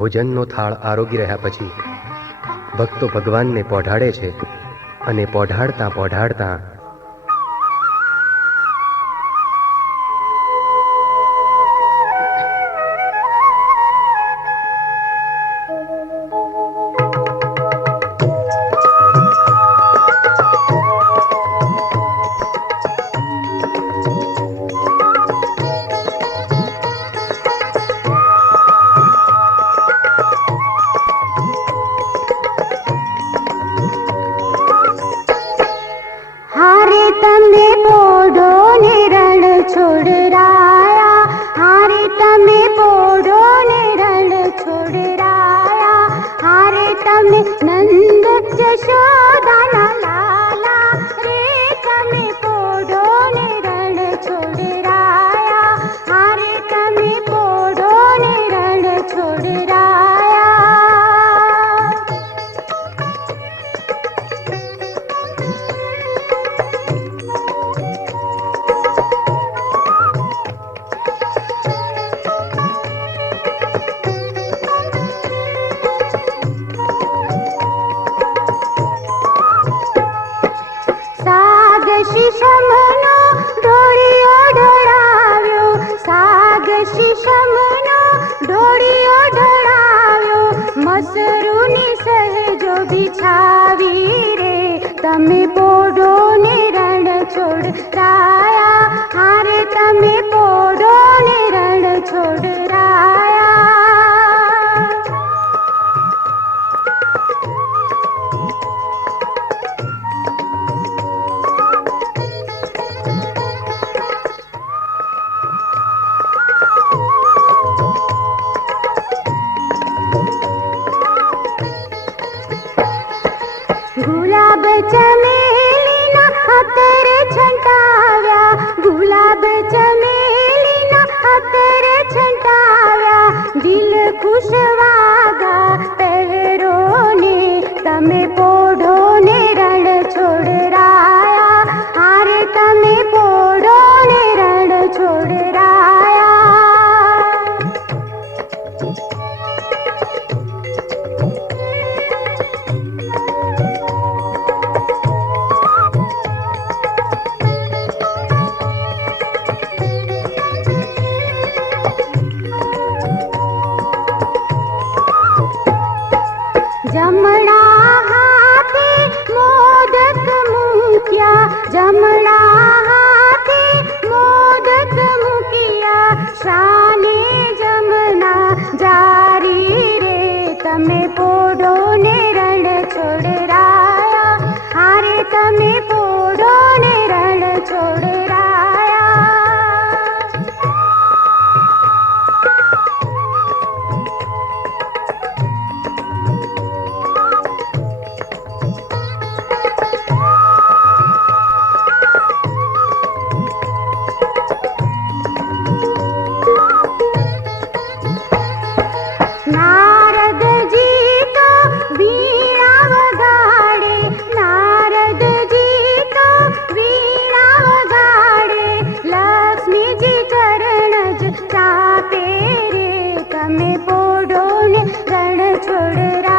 ભોજનનો થાળ આરોગી રહ્યા પછી ભક્તો ભગવાનને પોઢાડે છે અને પોઢાડતા પોઢાડતા તમે પોઢો ને રણ છોડરાયા, હારે તમે પોઢો ને રણ છોડરાયા, હારે તમે નંદ જશોદાના લાલા રે, તમે પોઢો ને રણ છોડરાયા, હારે તમે પોઢો ને રણ છોડરાયા. શીશમનો ઢોળિયો ઢોળાવ્યો, સાગ શીશમનો ઢોળિયો ઢોળાવ્યો, મસરૂની સહેજો બિછાવી રે, તમે પોઢો ને રણ છોડરાયા, હારે તમે પોઢો ને રણ છોડરાયા. ગુલાબ ચમેલીના અત્તર છંટાવ્યા, ગુલાબ ચમેલીના અત્તર છંટાવ્યા, દિલ ખુશ વાગા પહેરો ને, તમે પોઢો ને રણ છોડરાયા, હારે તમે પોઢો ને રણ છોડરાયા. જમણા હાથે મોદક મૂક્યા, જમણા હાથે મોદક મૂક્યા, શાને જમના જારી રે, તમે પોઢો ને રણ છોડરાયા, હારે તમે પોઢો ને રણ છોડરાયા. नारद जी तो वीणा वगाड़े, नारद जी तो वीणा वगाड़े, लक्ष्मी जी चरण ज चापे रे, તમે પોઢો ને રણ છોડરા.